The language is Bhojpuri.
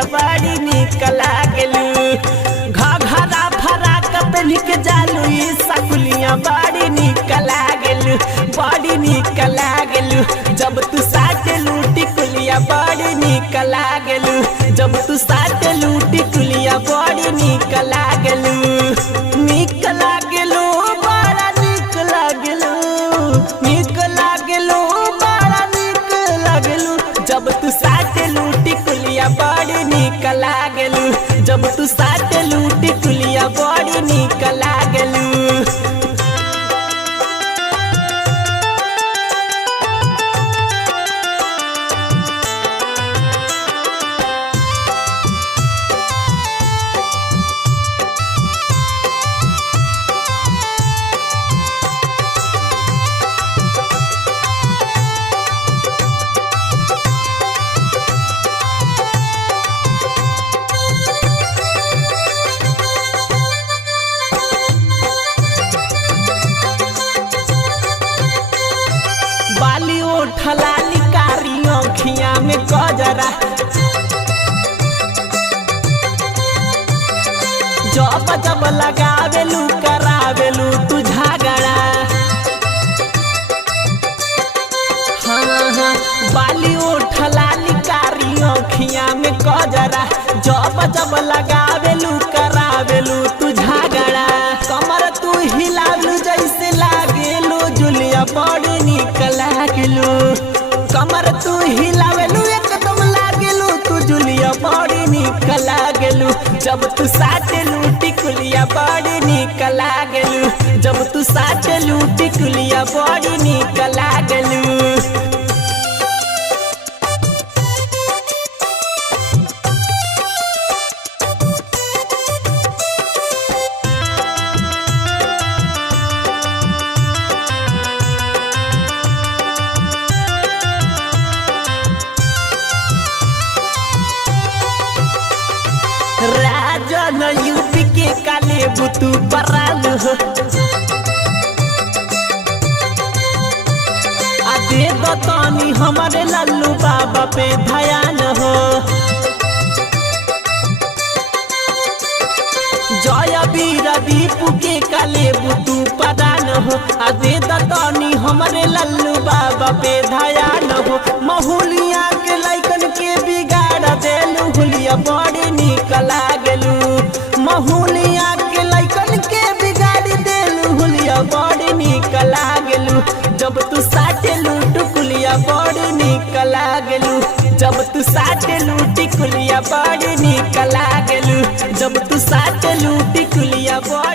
टिकुलिया बड़ी निक लागलू। घघरा फराक पहन के जालू सकुलिया बड़ी निक लागलू, बड़ी निक लागलू। जब तू साटलू टिकुलिया बड़ी निक लागलू, जब तू साटलू टिकुलिया बड़ी निक लागलू। निक लागलू बड़ा निक लागलू, निक लागलू बड़ा निक लागलू। जब तू साटलू टिकुलिया बड़ी निक लागलू, जब तू साटलू टिकुलिया बड़ी निक लागलू। बाली ओठला निकारी आँखिया में गजरा, जब जब लगावेलू करावेलू तू झगड़ा। हाँ बाली ओठला निकारी आँखिया में गजरा, जब जब लगावेलू करावेलू तू झगड़ा। कमर तू हिलावेलू जैसे लागेलू जुलिया बड़ी निक लागलू, कमर तू हिलावेलू एकदम लागलू तू जुलिया बड़ी निक लागलू। जब तू साटलू टिकुलिया बड़ी निक लागलू, जब तू साटलू टिकुलिया बड़ी निक लागलू। राजन यूपी के काले बुतू बराल हो, दे दो तानी हमारे लल्लू बाबा पे ध्यान हो। जय वीर दीपू के काले बुतू परान हो, दे दो तानी हमारे लल्लू बाबा पे ध्यान हो। महुलिया के लैकन के बिगाड़ देलू हुलिया बड़ी निक लागलू, महुलिया के लैकन के बिगाड़ देलू हुलिया बड़ी निक लागलू। जब तू साटलू टिकुलिया बड़ी निक लागलू, जब तू साटलू टिकुलिया बड़ी निक लागलू, जब तू साटलू टिकुलिया बड़ी